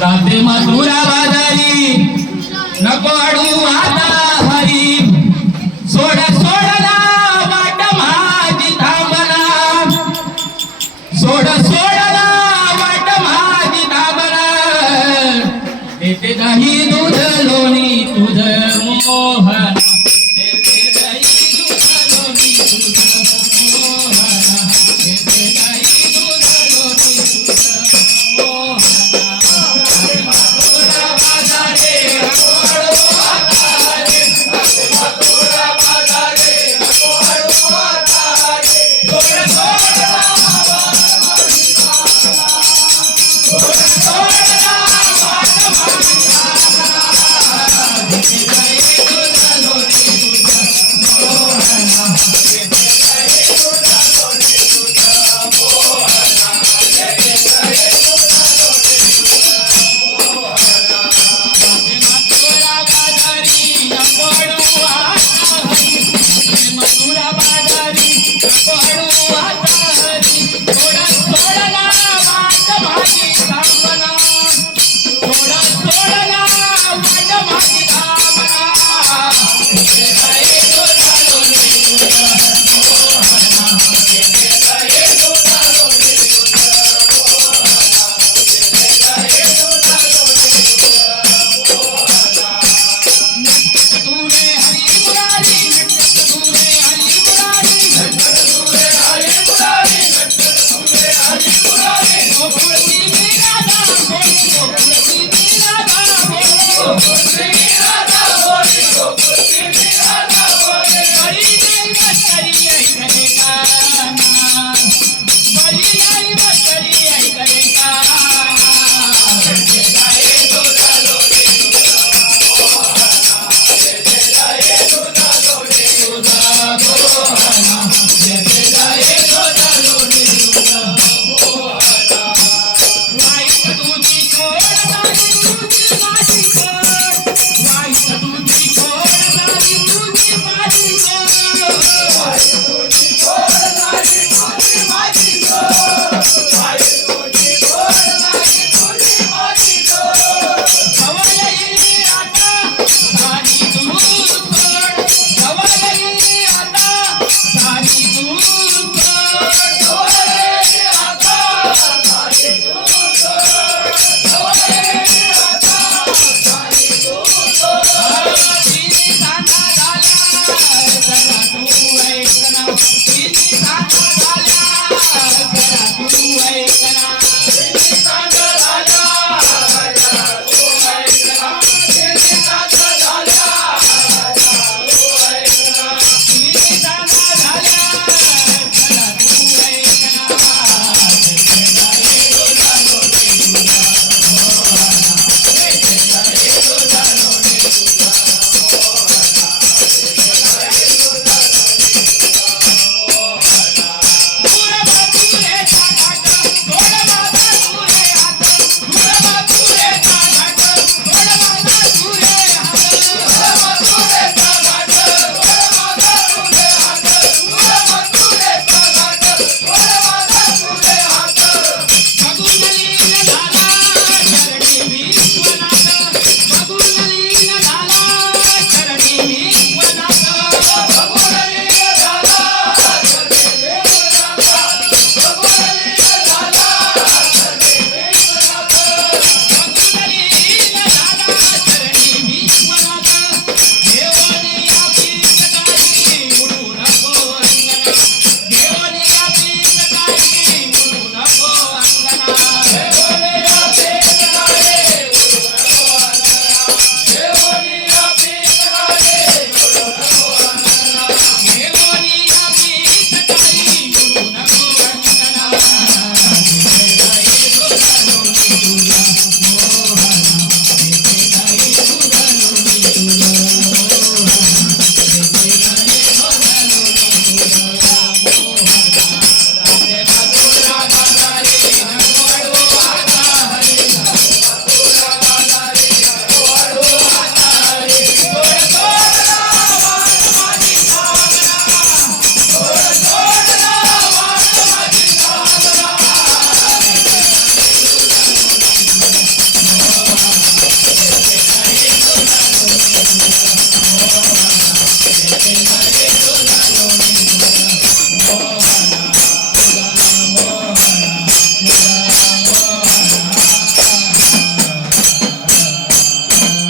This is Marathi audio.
जाते मथुरा बाजारी. नको अडू आता हरी. सोड सोडला वाट माझी थांबला सोड सोडला वाट माझी थांबला येते नाही दूध लोणी तुझ मोहन.